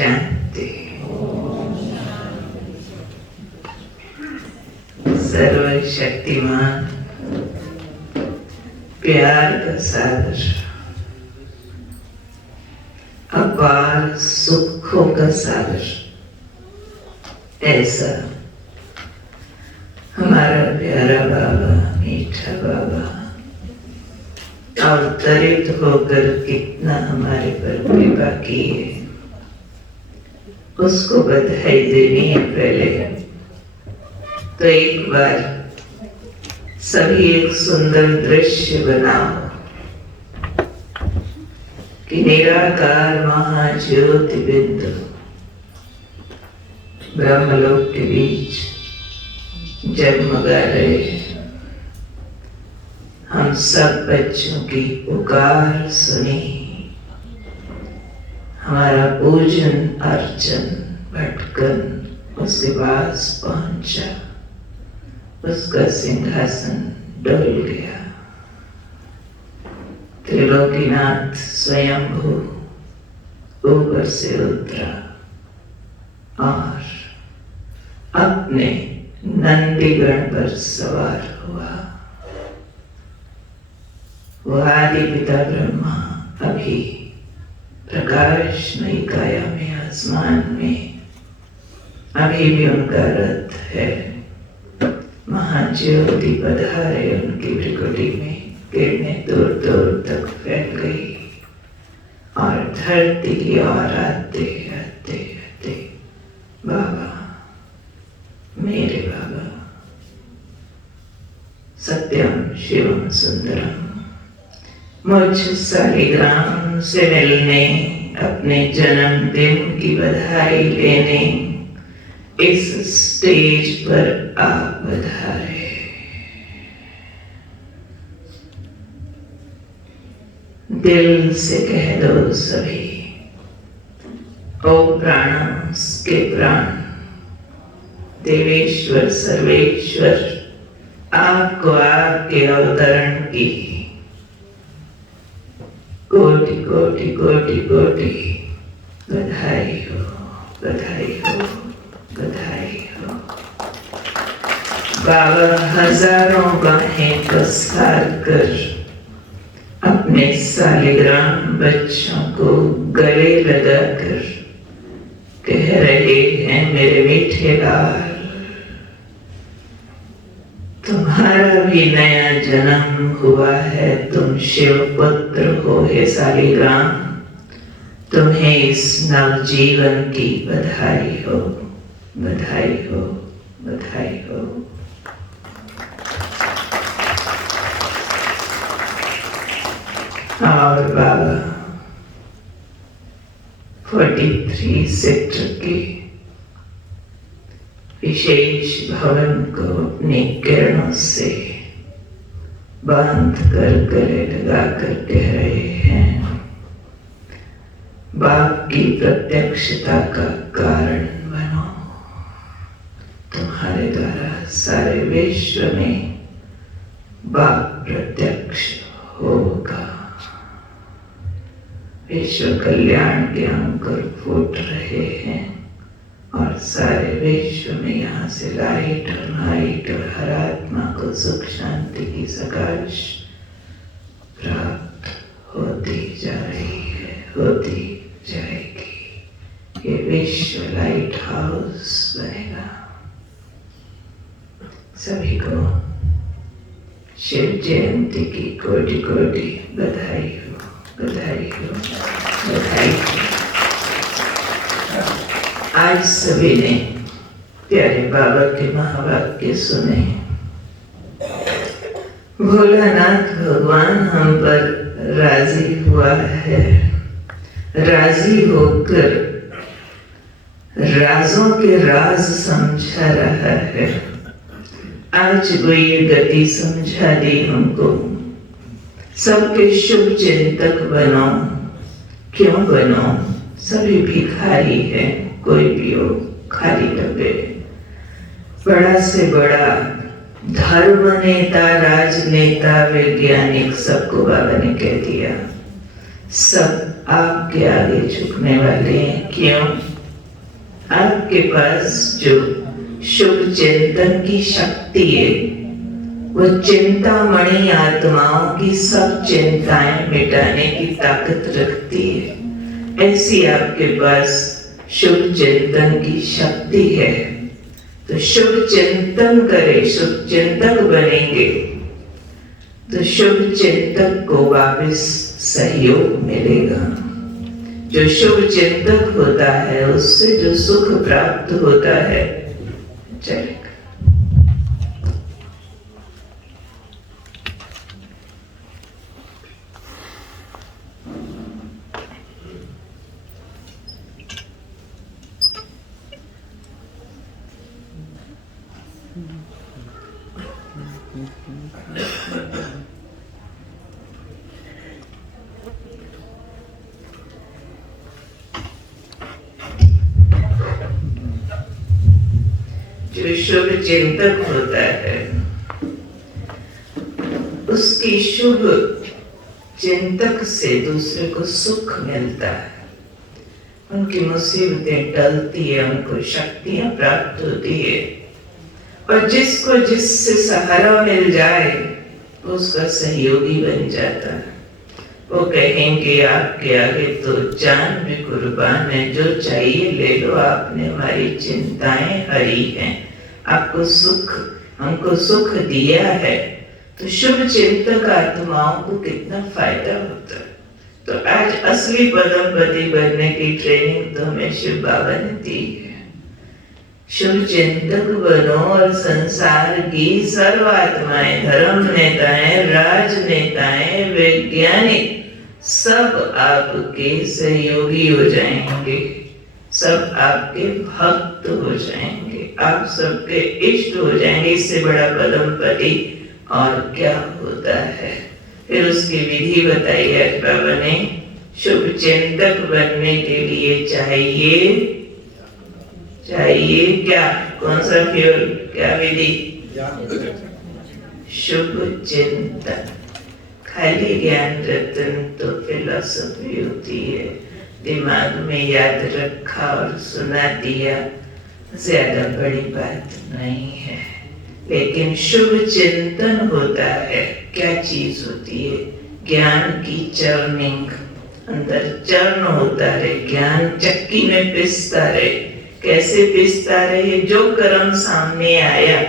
शांति। सर्वशक्तिमान प्यार का सागर, अपार सुखों का सागर, ऐसा हमारा प्यारा बाबा, मीठा बाबा अवतरित होकर कितना हमारे पर कृपा की है, उसको बधाई देनी है। पहले तो एक बार सभी एक सुंदर दृश्य बनाओ कि निराकार महाज्योति बिंदु ब्रह्मलोक के बीच जगमगा रहे हैं। हम सब बच्चों की पुकार सुनी, हमारा पूजन अर्चन भटकन उसके पास पहुंचा, उसका सिंहासन डोल गया। त्रिलोकीनाथ स्वयंभू ऊपर से उतरा और अपने नंदीगण पर सवार हुआ। वो आदि पिता ब्रह्मा अभी प्रकाशमयी काया में आसमान में अभी भी उनका रथ है। महाज्योति पधारे उनकी भृकुटी में, किरणें दूर दूर तक फैल गई और धरती की ओर आते आते आते बाबा, मेरे बाबा, सत्यम शिवम सुंदरम, मुझ सालिग्राम से मिलने, अपने जन्मदिन की बधाई लेने इस स्टेज पर आप पधारे। दिल से कह दो सभी, ओ प्राण के प्राण, देवेश्वर सर्वेश्वर आपको आपके अवतरण की कोटि कोटि कोटि कोटि बधाई हो, बधाई हो, बधाई हो। बाबा हजारों बाहें पसार कर अपने सालिग्राम बच्चों को गले लगाकर कह रहे हैं, मेरे मीठे लाल, तुम्हारा भी नया जन्म हुआ है, तुम शिव पुत्र हो हे सालिग्राम, तुम्हें इस नवजीवन की बधाई हो, बधाई हो, बधाई हो। और बाबा 43 सेक्टर के विशेष भवन को अपनी किरणों से बांध कर गले लगाकर कह रहे हैं, बाप की प्रत्यक्षता का कारण बनो, तुम्हारे द्वारा सारे विश्व में बाप प्रत्यक्ष होगा। विश्व कल्याण के अंकुर फूट रहे हैं और सारे विश्व में यहाँ से लाइट और लाइट और हर आत्मा को सुख शांति की सकाश प्राप्त होती जा रही है, होती जाएगी। ये विश्व लाइट हाउस बनेगा। सभी को शिव जयंती की कोटि कोटि बधाई हो, बधाई हो, बधाई हो। आज सभी ने प्यारे बाबा के महावाक्य सुने। भोलानाथ भगवान हम पर राजी हुआ है, राजी होकर राजों के राज समझा रहा है। आज वो ये गति समझा दी हमको, सबके शुभ चिंतक बनो। क्यों बनो? सभी भिखारी है, कोई भी हो, खाली डब्बे। बड़ा से बड़ा धर्म नेता, राजनेता, वैज्ञानिक, सबको बाबा ने कह दिया, सब आपके आगे झुकने वाले हैं। क्यों? आपके पास जो शुभ चिंतन की शक्ति है वो चिंतामणि आत्माओं की सब चिंताएं मिटाने की ताकत रखती है। ऐसी आपके पास शुभ चिंतन की शक्ति है, तो शुभ चिंतन करें, शुभ चिंतक बनेंगे तो शुभ चिंतक को वापस सहयोग मिलेगा। जो शुभ चिंतक होता है उससे जो सुख प्राप्त होता है चलेगा। जो शुभ चिंतक होता है उसकी शुभ चिंतक से दूसरे को सुख मिलता है, उनकी मुसीबतें टलती है, उनको शक्तियां प्राप्त होती है और जिसको जिससे सहारा मिल जाए उसका सहयोगी बन जाता है। वो कहेंगे आपके आगे तो जान भी कुर्बान है, जो चाहिए ले लो, आपने हमारी चिंताएं हरी हैं, आपको सुख, हमको सुख दिया है। तो शुभ चिंतक आत्माओं को कितना फायदा होता है। तो आज असली पदमपति बनने की ट्रेनिंग तो हमें शिव बाबा ने दी है। शुभ चिंतक बनो और संसार की सर्व आत्माएं, धर्म नेताएं, राजनेताएं, वैज्ञानिक सब आपके सहयोगी हो जाएंगे, सब आपके भक्त हो जाएंगे, आप सबके इष्ट हो जाएंगे। इससे बड़ा पदमपति और क्या होता है। फिर उसकी विधि बताई है बाबा ने। शुभ चिंतक बनने के लिए चाहिए क्या, कौन सा फ्यूल, क्या विधि? शुभ चिंतन। खाली ज्ञान रतन तो फिलॉसफी होती है, दिमाग में याद रखा और सुना दिया, ज्यादा बड़ी बात नहीं है। लेकिन शुभ चिंतन होता है, क्या चीज होती है? ज्ञान की चर्निंग, अंदर चरण होता रहे, ज्ञान चक्की में पिसता रहे। कैसे पिसता रहे? जो कर्म सामने आया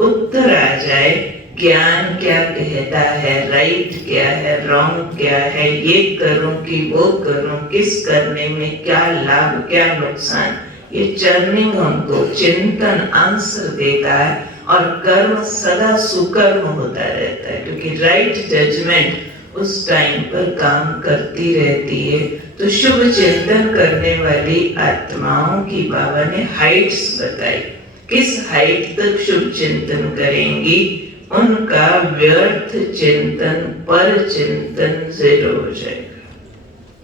उत्तर आ जाए, ज्ञान क्या कहता है, राइट क्या है, रॉन्ग क्या है, ये करूं कि वो करूं, किस करने में क्या लाभ क्या नुकसान, ये चर्निंग हमको चिंतन आंसर देता है और कर्म सदा सुकर्म होता रहता है, क्योंकि राइट जजमेंट उस टाइम पर काम करती रहती है। तो शुभ चिंतन करने वाली आत्माओं की बाबा ने हाइट्स बताई, किस हाइट तक शुभ चिंतन करेंगी उनका व्यर्थ चिंतन पर चिंतन जीरो हो जाएगा।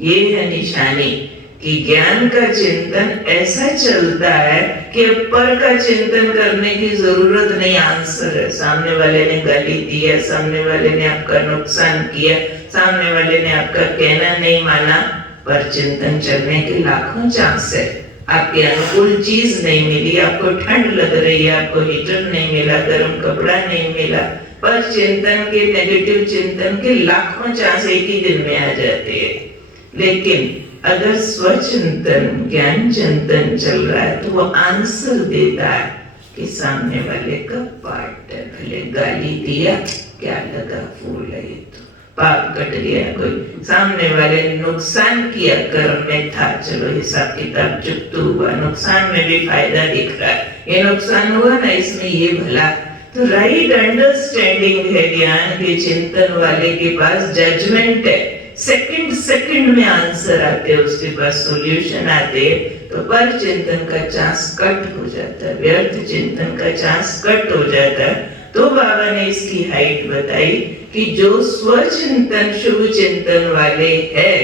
ये है निशानी कि ज्ञान का चिंतन ऐसा चलता है कि पर का चिंतन करने की जरूरत नहीं, आंसर है। सामने वाले ने गाली दिया, सामने वाले ने आपका नुकसान किया, सामने वाले ने आपका कहना नहीं माना, पर चिंतन चलने के लाखों चांस है। आपके अनुकूल चीज नहीं मिली, आपको ठंड लग रही है, आपको हीटर नहीं मिला, गर्म कपड़ा नहीं मिला, पर चिंतन के, नेगेटिव चिंतन के लाखों चांस एक ही दिन में आ जाते हैं। लेकिन अगर स्वचिंतन, ज्ञान चिंतन चल रहा है तो वो आंसर देता है कि सामने वाले का पार्ट है, भले गाली दिया, क्या लगा, फूल है, तो पाप कट गया। कोई सामने वाले नुकसान किया, कर्म में था, चलो हिसाब किताब चुकता हुआ, नुकसान में भी फायदा दिख रहा है, ये नुकसान हुआ ना, इसमें ये भला। तो राइट अंडरस्टैंडिंग है ज्ञान के चिंतन वाले के पास, जजमेंट है, सेकंड में आंसर आते, उसके पास सॉल्यूशन आते, तो पर चिंतन का चांस कट हो जाता है, व्यर्थ चिंतन का चांस कट हो जाता है। तो बाबा ने इसकी हाइट बताई कि जो स्वचिंतन शुभ चिंतन वाले हैं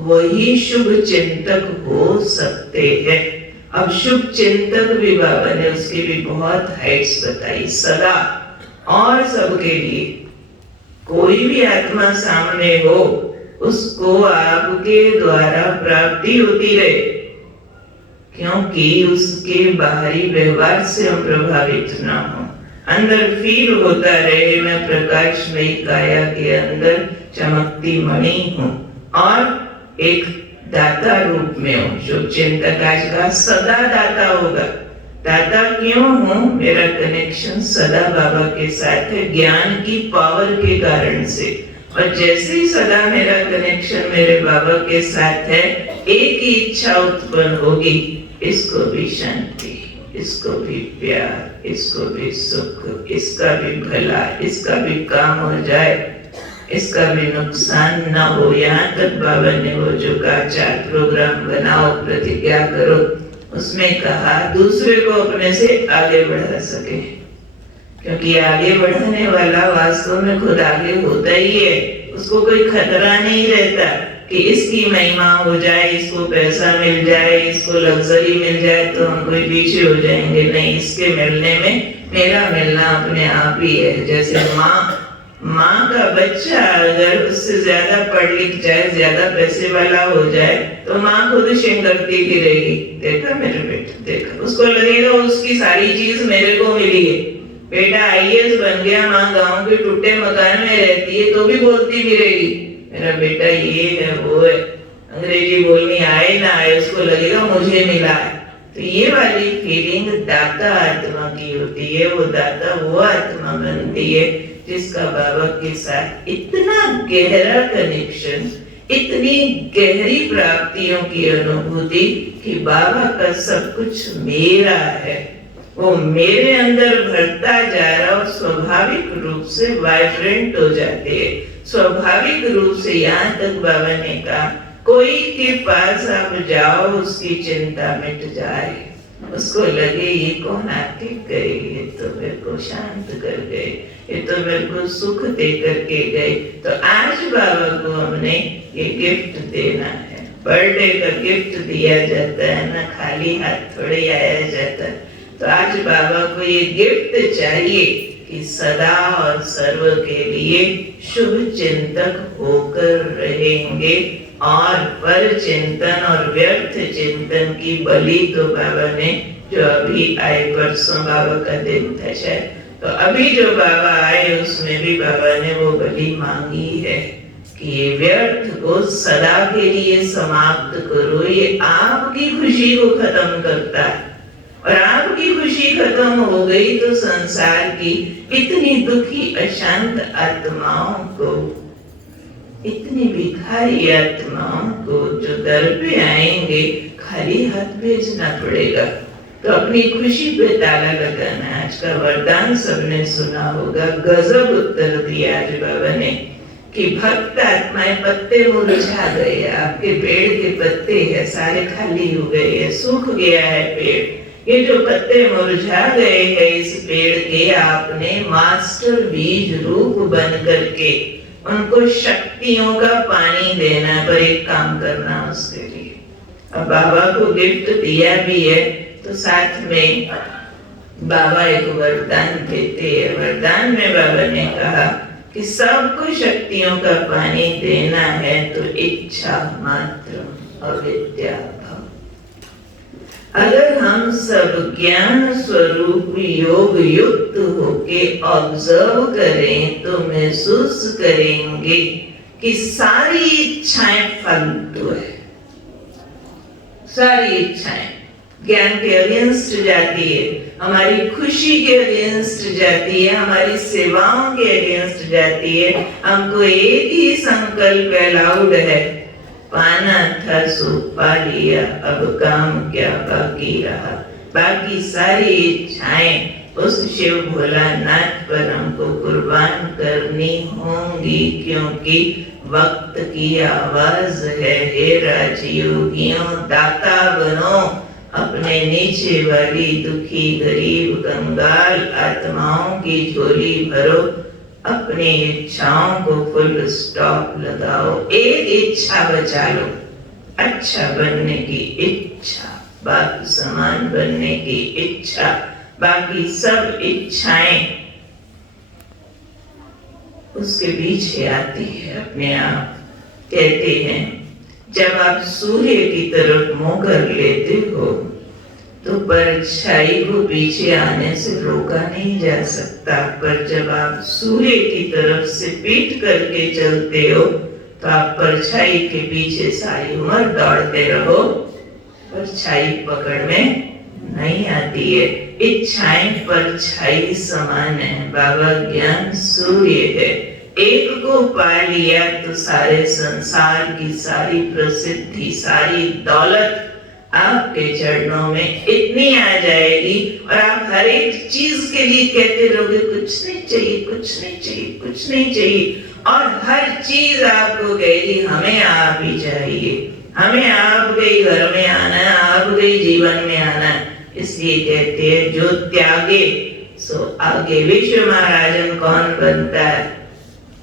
वही शुभ चिंतक हो सकते हैं। अब शुभ चिंतक भी बाबा ने उसकी भी बहुत हाइट्स बताई, सदा और सबके लिए। कोई भी आत्मा सामने हो उसको आपके द्वारा प्राप्ति होती रहे, क्योंकि उसके बाहरी व्यवहार से हम प्रभावित ना हो। अंदर फील होता रहे मैं प्रकाशमयी काया के अंदर चमकती मणि हूँ और एक दाता रूप में हूँ। शुभ चिंतक आज का सदा दाता होगा। दाता क्यों हूँ? मेरा कनेक्शन सदा बाबा के साथ है, ज्ञान की पावर के कारण से। और जैसे ही सदा मेरा कनेक्शन मेरे बाबा के साथ है, एक ही इच्छा उत्पन्न होगी, इसको भी शांति, इसको भी प्यार, इसको भी सुख, इसका भी भला, इसका भी काम हो जाए, इसका भी नुकसान ना हो। यहाँ तक बाबा ने वो जो कहा 4 प्रोग्राम बनाओ, प्रतिज्ञा करो, उसमें कहा दूसरे को अपने से आगे बढ़ा सके, क्योंकि आगे बढ़ाने वाला वास्तव में खुद आगे होता ही है। उसको कोई खतरा नहीं रहता कि इसकी महिमा हो जाए, इसको पैसा मिल जाए, इसको लग्जरी मिल जाए तो हम कोई पीछे हो जाएंगे। नहीं, इसके मिलने में मेरा मिलना अपने आप ही है। जैसे माँ का बच्चा अगर उससे ज्यादा पढ़ लिख जाए, ज्यादा पैसे वाला हो जाए, तो माँ खुद शेंगरती गिरेगी। देखा मेरे बेटा, देखा, उसको लगेगा उसकी सारी चीज मेरे को मिली है। बेटा आईएएस बन गया, माँ गांव के टूटे मकान में रहती है तो भी बोलती फिरेगी, मेरा बेटा ये है वो है। अंग्रेजी बोलनी आए ना आए, उसको लगेगा मुझे मिला है। तो ये वाली फीलिंग दाता आत्मा की होती है। वो दाता वो आत्मा बनती है जिसका बाबा के साथ इतना गहरा कनेक्शन, इतनी गहरी प्राप्तियों की अनुभूति कि बाबा का सब कुछ मेरा है, वो मेरे अंदर भरता जा रहा और स्वाभाविक रूप से वाइब्रेंट हो जाते हैं। स्वाभाविक रूप से यहाँ तक बाबा ने कहा कोई के पास आप जाओ, उसकी चिंता मिट जाए, उसको लगे ये कौन आके गए, ये तो मेरे को शांत कर गए, ये तो मेरे को सुख दे करके गए। तो आज बाबा को हमने ये गिफ्ट देना है। बर्थडे का गिफ्ट दिया जाता है ना, खाली हाथ थोड़े आया जाता है। तो आज बाबा को ये गिफ्ट चाहिए कि सदा और सर्व के लिए शुभ चिंतक होकर रहेंगे और पर चिंतन और व्यर्थ चिंतन की बलि तो बाबा ने जो अभी आए, परसों बाबा का दिन था शायद, तो अभी जो बाबा आए उसमें भी बाबा ने वो बलि मांगी है कि ये व्यर्थ को सदा के लिए समाप्त करो। ये आपकी खुशी को खत्म करता है और आपकी खुशी खत्म हो गई तो संसार की इतनी दुखी अशांत आत्माओं को, इतनी भिखारी आत्माओं को जो दर पे आएंगे, खाली हाथ भेजना पड़ेगा। तो अपनी खुशी पे ताला लगाना। आज का वरदान सबने सुना होगा, गजब उत्तर दिया आज बाबा ने कि भक्त आत्माएं, पत्ते मुरझा गए, आपके पेड़ के पत्ते है सारे खाली हो गए हैं, सूख गया है पेड़। ये जो पत्ते मुरझा गए हैं इस पेड़ के, आपने मास्टर बीज रूप बन करके उनको शक्तियों का पानी देना, पर एक काम करना उसके लिए। अब बाबा को गिफ्ट दिया भी है तो साथ में बाबा एक वरदान देते हैं। वरदान में बाबा ने कहा कि सबको शक्तियों का पानी देना है तो इच्छा मात्र अविद्या भव। अगर हम सब ज्ञान स्वरूप योग युक्त होके ऑब्जर्व करें तो महसूस करेंगे कि सारी इच्छाएं फालतू है। सारी इच्छाएं ज्ञान के अगेंस्ट जाती है, हमारी खुशी के अगेंस्ट जाती है, हमारी सेवाओं के अगेंस्ट जाती है। हमको एक ही संकल्प अलाउड है, पाना था सो पा लिया, अब काम क्या बाकी रहा। बाकी सारी इच्छाएं उस शिव भोलानाथ पर हमको कुर्बान करनी होंगी, क्योंकि वक्त की आवाज है, हे राजयोगियों दाता बनो, अपने नीचे वाली दुखी गरीब कंगाल आत्माओं की झोली भरो, अपनी इच्छाओं को फुल स्टॉप लगाओ, एक इच्छा बचा लो, अच्छा बनने की इच्छा, बाप समान बनने की इच्छा। बाकी सब इच्छाएं उसके पीछे आती है अपने आप। कहते हैं जब आप सूर्य की तरफ मुंह कर लेते हो तो परछाई को पीछे आने से रोका नहीं जा सकता, पर जब आप सूर्य की तरफ से पीट करके चलते हो तो आप परछाई के पीछे सारी उम्र दौड़ते रहो, परछाई पकड़ में नहीं आती है। इच्छाएं परछाई समान है, बाबा ज्ञान सूर्य है। एक को पा लिया तो सारे संसार की सारी प्रसिद्धि, सारी दौलत आपके चरणों में इतनी आ जाएगी और आप हर एक चीज के लिए कहते रहोगे कुछ नहीं चाहिए, कुछ नहीं चाहिए, कुछ नहीं चाहिए, और हर चीज आपको कहेगी हमें आप ही चाहिए, हमें आप गई घर में आना है, आप गई जीवन में आना है। इसलिए कहते हैं जो त्यागे सो आगे। विश्व महाराजन कौन बनता है?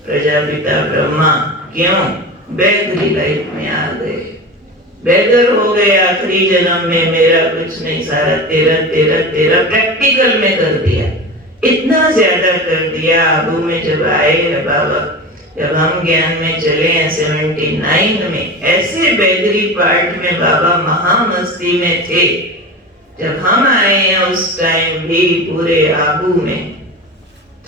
प्रजापिता ब्रह्मा। क्यों? बैगरी लाइफ में आ गए, बेगर हो गए आखिरी जन्म में, मेरा कुछ नहीं, सारा तेरा तेरा तेरा प्रैक्टिकल में कर दिया, इतना ज्यादा कर दिया। आबू में जब आए बाबा, जब हम ज्ञान में चले हैं 79 में, ऐसे बेगरी पार्ट में बाबा महामस्ती में थे। जब हम आए हैं उस टाइम भी पूरे आबू में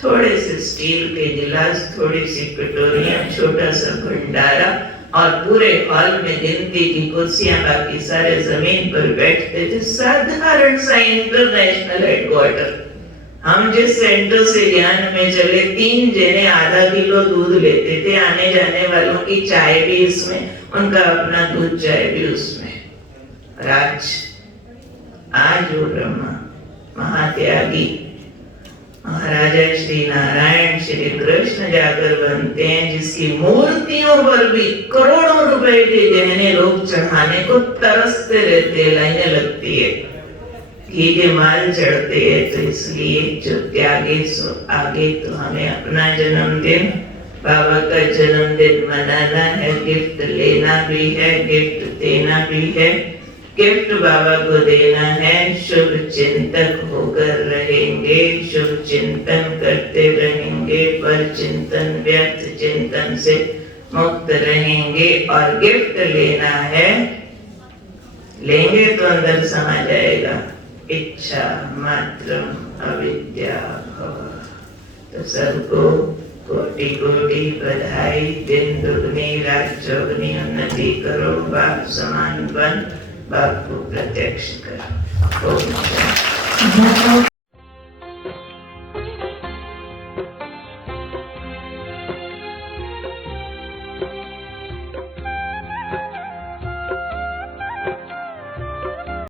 थोड़े से स्टील के गिलास, थोड़ी सी कटोरियां, छोटा सा भंडारा और पूरे हॉल में गिनती की कुर्सियां, बाकी सारे जमीन पर बैठते थे। साधारण सा इंटरनेशनल हेडक्वार्टर। हम जिस सेंटर से ज्ञान में चले, 3 जने आधा किलो दूध लेते थे, आने जाने वालों की चाय भी इसमें, उनका अपना दूध चाय भी उसमें। और आज वो ब्रह्मा महात्यागी महाराजा श्री नारायण श्री कृष्ण जाकर बनते हैं, जिसकी मूर्तियों पर भी करोड़ों रुपए के गहने लोग चढ़ाने को तरसते रहते, लाइनें लगती है, घी के माल चढ़ते हैं। तो इसलिए जो त्यागे सो आगे। तो हमें अपना जन्मदिन, बाबा का जन्मदिन मनाना है, गिफ्ट लेना भी है, गिफ्ट देना भी है। गिफ्ट बाबा को देना है, शुभ चिंतक होकर रहेंगे, शुभ चिंतन करते रहेंगे, पर चिंतन व्यर्थ चिंतन से मुक्त रहेंगे। और गिफ्ट लेना है, लेंगे तो अंदर समा जाएगा, इच्छा मात्रम अविद्या भव। तो सबको कोटि कोटि बधाई, दिन दुगनी रात चौगनी उन्नति करो, बाप समान बन, बाप को प्रत्यक्ष करो।